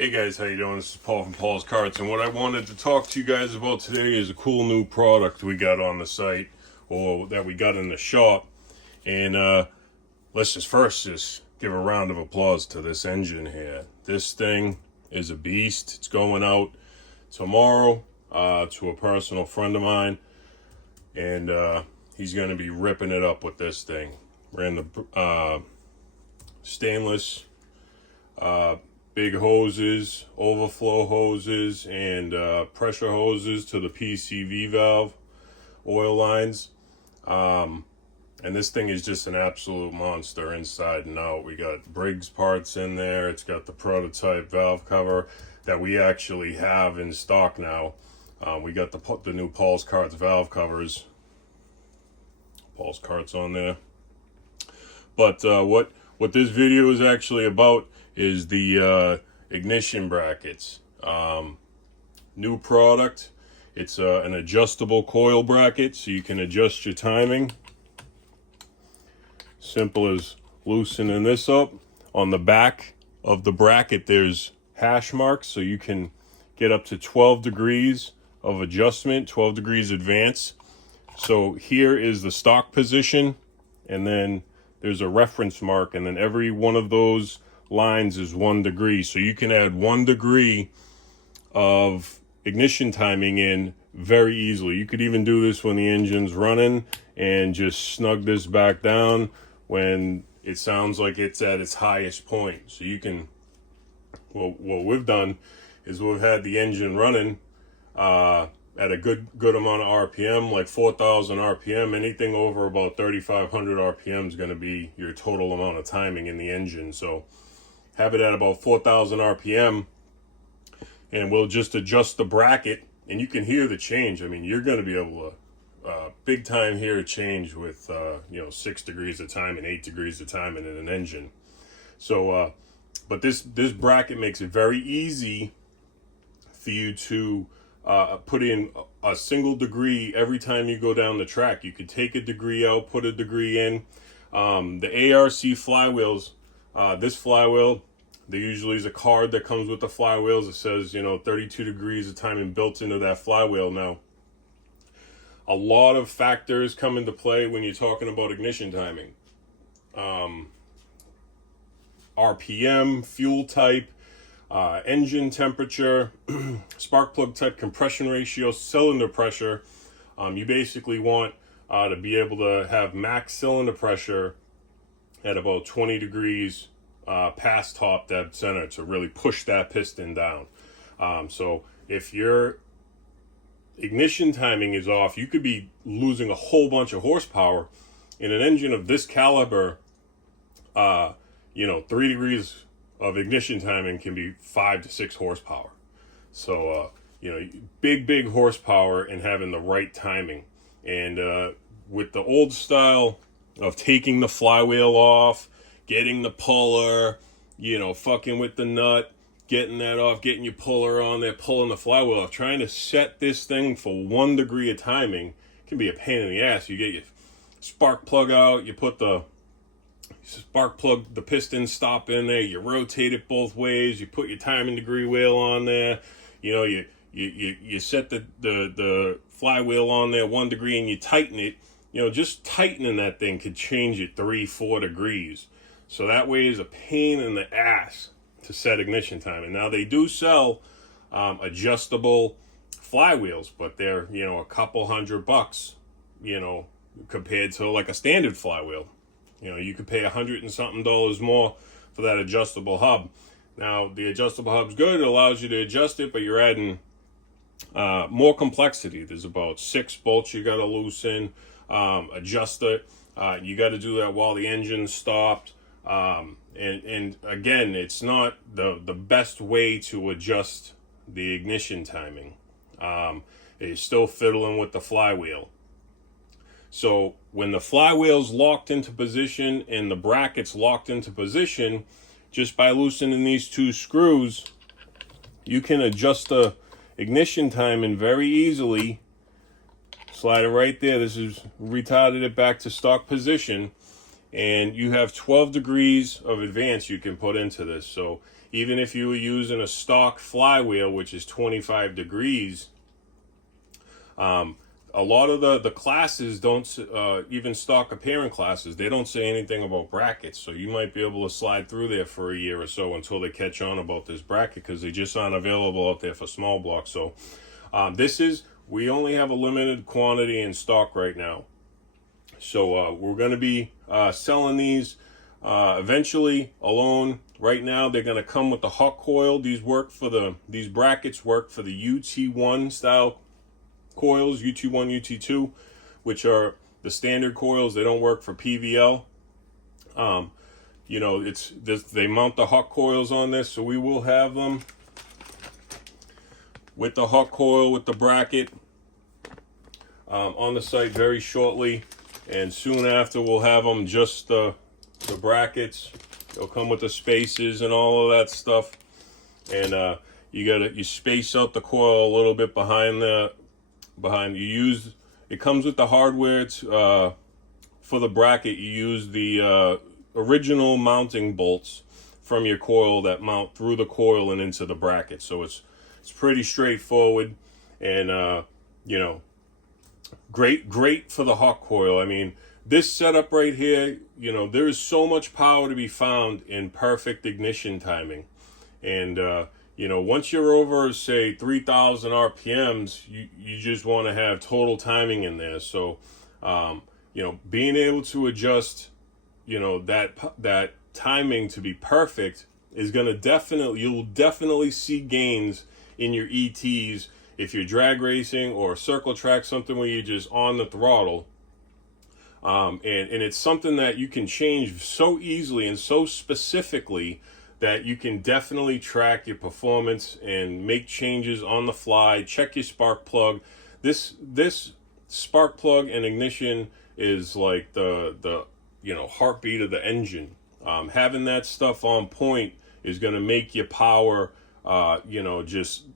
Hey guys, how you doing? This is Paul from Paulskarts, and what I wanted to talk to you guys about today is a cool new product we got on the site, or that we got in the shop. And let's just give a round of applause to this engine here. This thing is a beast. It's going out tomorrow to a personal friend of mine, and he's going to be ripping it up with this thing. We're in the stainless big hoses, overflow hoses, and pressure hoses to the PCV valve oil lines. And this thing is just an absolute monster inside and out. We got Briggs parts in there. It's got the prototype valve cover that we actually have in stock now. We got the new Paulskarts valve covers. Paulskarts on there. But what this video is actually about is the ignition brackets. New product. It's an adjustable coil bracket, so you can adjust your timing. Simple as loosening this up. On the back of the bracket there's hash marks, so you can get up to 12 degrees of adjustment, 12 degrees advance. So here is the stock position, and then there's a reference mark, and then every one of those lines is 1 degree. So you can add 1 degree of ignition timing in very easily. You could even do this when the engine's running and just snug this back down when it sounds like it's at its highest point. So you can, well, what we've done is we've had the engine running at a good amount of RPM, like 4,000 RPM. Anything over about 3,500 RPM is going to be your total amount of timing in the engine. So have it at about 4,000 RPM, and we'll just adjust the bracket, and you can hear the change. I mean, you're going to be able to big time hear a change with 6 degrees of time and 8 degrees of time in an engine. So but this bracket makes it very easy for you to put in a single degree every time you go down the track. You could take a degree out, put a degree in. The ARC flywheels, this flywheel, there usually is a card that comes with the flywheels that says 32 degrees of timing built into that flywheel. Now, a lot of factors come into play when you're talking about ignition timing. RPM, fuel type, engine temperature, spark plug type, compression ratio, cylinder pressure. You basically want to be able to have max cylinder pressure at about 20 degrees past top dead center to really push that piston down. So if your ignition timing is off, you could be losing a whole bunch of horsepower. In an engine of this caliber, 3 degrees of ignition timing can be 5 to 6 horsepower. So big horsepower and having the right timing. And with the old style of taking the flywheel off, getting the puller, fucking with the nut, getting that off, getting your puller on there, pulling the flywheel off, trying to set this thing for 1 degree of timing can be a pain in the ass. You get your spark plug out, you put the spark plug, the piston stop in there, you rotate it both ways, you put your timing degree wheel on there, you set the flywheel on there 1 degree and you tighten it. Just tightening that thing could change it 3-4 degrees. So that way is a pain in the ass to set ignition timing. Now they do sell adjustable flywheels, but they're a couple $100, compared to like a standard flywheel. You could pay $100 and something more for that adjustable hub. Now the adjustable hub's good; it allows you to adjust it, but you're adding more complexity. There's about 6 bolts you got to loosen, adjust it. You got to do that while the engine's stopped. And again, it's not the best way to adjust the ignition timing. You're still fiddling with the flywheel. So when the flywheel's locked into position and the bracket's locked into position, just by loosening these 2 screws, you can adjust the ignition timing very easily. Slide it right there. This is retarded it back to stock position. And you have 12 degrees of advance you can put into this. So even if you were using a stock flywheel, which is 25 degrees, a lot of the classes don't, even stock appearing classes, they don't say anything about brackets. So you might be able to slide through there for a year or so until they catch on about this bracket, because they just aren't available out there for small blocks. So we only have a limited quantity in stock right now. So we're going to be selling these eventually alone. Right now they're going to come with the hot coil. These brackets work for the UT1 style coils, UT1, UT2, which are the standard coils. They don't work for PVL. You know, they mount the hot coils on this, so we will have them with the hot coil, with the bracket, on the site very shortly. And soon after, we'll have them just the brackets. They'll come with the spacers and all of that stuff. And you space out the coil a little bit behind. It comes with the hardware. It's for the bracket, you use the original mounting bolts from your coil that mount through the coil and into the bracket. So it's pretty straightforward, and you know, great for the hot coil. I mean, this setup right here, you know, there is so much power to be found in perfect ignition timing. And you know, once you're over, say, 3,000 RPMs, you just want to have total timing in there. So you know, being able to adjust, you know, that timing to be perfect is going to you'll definitely see gains in your ETs if you're drag racing or circle track, something where you're just on the throttle. And it's something that you can change so easily and so specifically that you can definitely track your performance and make changes on the fly. Check your spark plug. This spark plug and ignition is like the you know, heartbeat of the engine. Having that stuff on point is going to make your power, you know, just,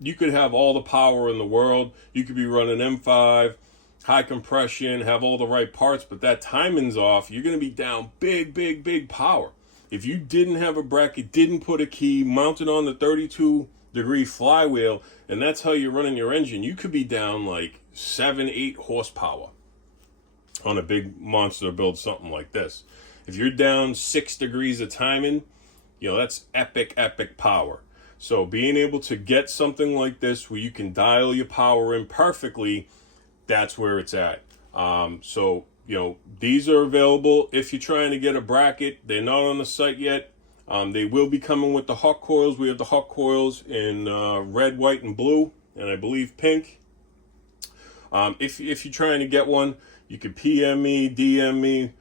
you could have all the power in the world. You could be running M5, high compression, have all the right parts, but that timing's off. You're going to be down big power. If you didn't have a bracket, didn't put a key, mounted on the 32-degree flywheel, and that's how you're running your engine, you could be down like 7-8 horsepower on a big monster build, something like this. If you're down 6 degrees of timing, you know, that's epic power. So being able to get something like this where you can dial your power in perfectly, that's where it's at. So, you know, these are available if you're trying to get a bracket. They're not on the site yet. They will be coming with the hot coils. We have the hot coils in red, white, and blue, and I believe pink. If you're trying to get one, you can PM me, DM me,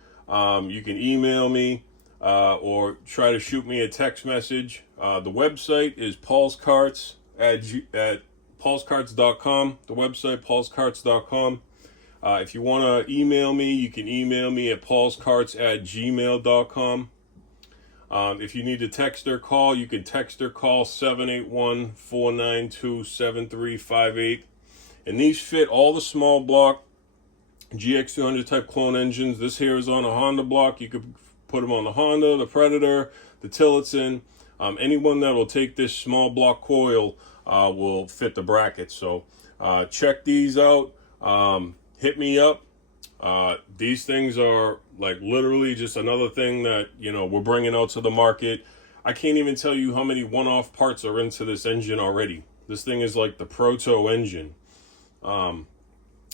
you can email me, or try to shoot me a text message. The website is Paulskarts at Paulskarts.com. The website, Paulskarts.com. If you want to email me, you can email me at paulskarts@gmail.com. If you need to text or call, you can text or call 781-492-7358. And these fit all the small block GX200 type clone engines. This here is on a Honda block. You could put them on the Honda, the Predator, the Tillotson. Anyone that will take this small block coil will fit the bracket. So check these out. Hit me up. These things are like literally just another thing that, you know, we're bringing out to the market. I can't even tell you how many one-off parts are into this engine already. This thing is like the proto engine.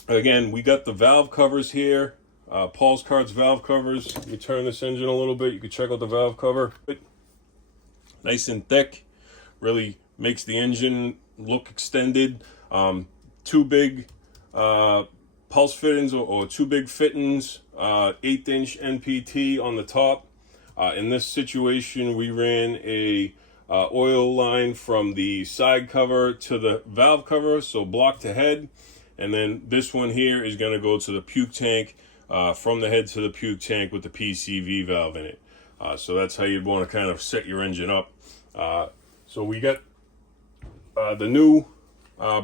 Again, we got the valve covers here. Paulskarts valve covers. You turn this engine a little bit, you can check out the valve cover. Nice and thick. Really makes the engine look extended. Two big pulse fittings or two big fittings, 1/8" NPT on the top. In this situation, we ran a oil line from the side cover to the valve cover, so block to head. And then this one here is going to go to the puke tank, from the head to the puke tank with the PCV valve in it. So that's how you'd want to kind of set your engine up. So we got the new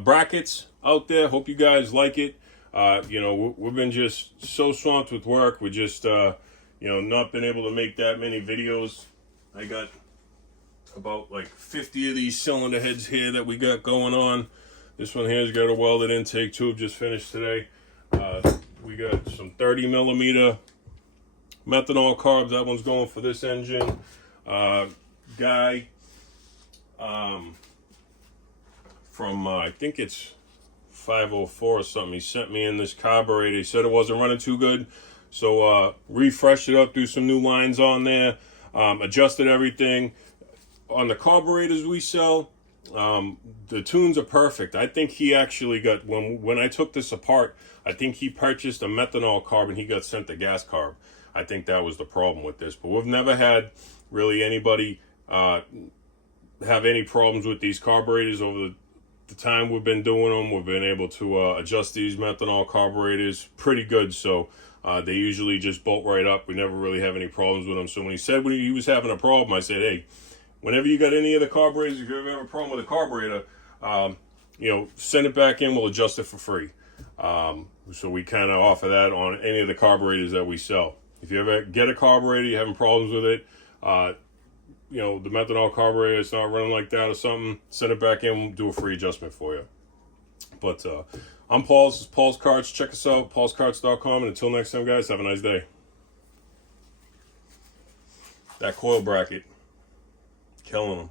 brackets out there. Hope you guys like it. You know, we've been just so swamped with work. We just, you know, not been able to make that many videos. I got about like 50 of these cylinder heads here that we got going on. This one here has got a welded intake tube, just finished today. We got some 30 millimeter methanol carbs. That one's going for this engine. Guy from I think it's 504 or something, he sent me in this carburetor. He said it wasn't running too good, so refreshed it up, do some new lines on there, adjusted everything. On the carburetors we sell, the tunes are perfect. I think he actually got, when I took this apart, I think he purchased a methanol carb and he got sent a gas carb. I think that was the problem with this, but we've never had really anybody have any problems with these carburetors over the time we've been doing them. We've been able to adjust these methanol carburetors pretty good, so they usually just bolt right up. We never really have any problems with them. So when he said he was having a problem, I said, hey, whenever you got any of the carburetors, if you ever have a problem with a carburetor, you know, send it back in, we'll adjust it for free. So we kind of offer that on any of the carburetors that we sell. If you ever get a carburetor, you're having problems with it, you know, the methanol carburetor, it's not running like that or something, send it back in, we'll do a free adjustment for you. But I'm Paul, this is Paulskarts. Check us out, paulskarts.com, and until next time, guys, have a nice day. That coil bracket, killing them.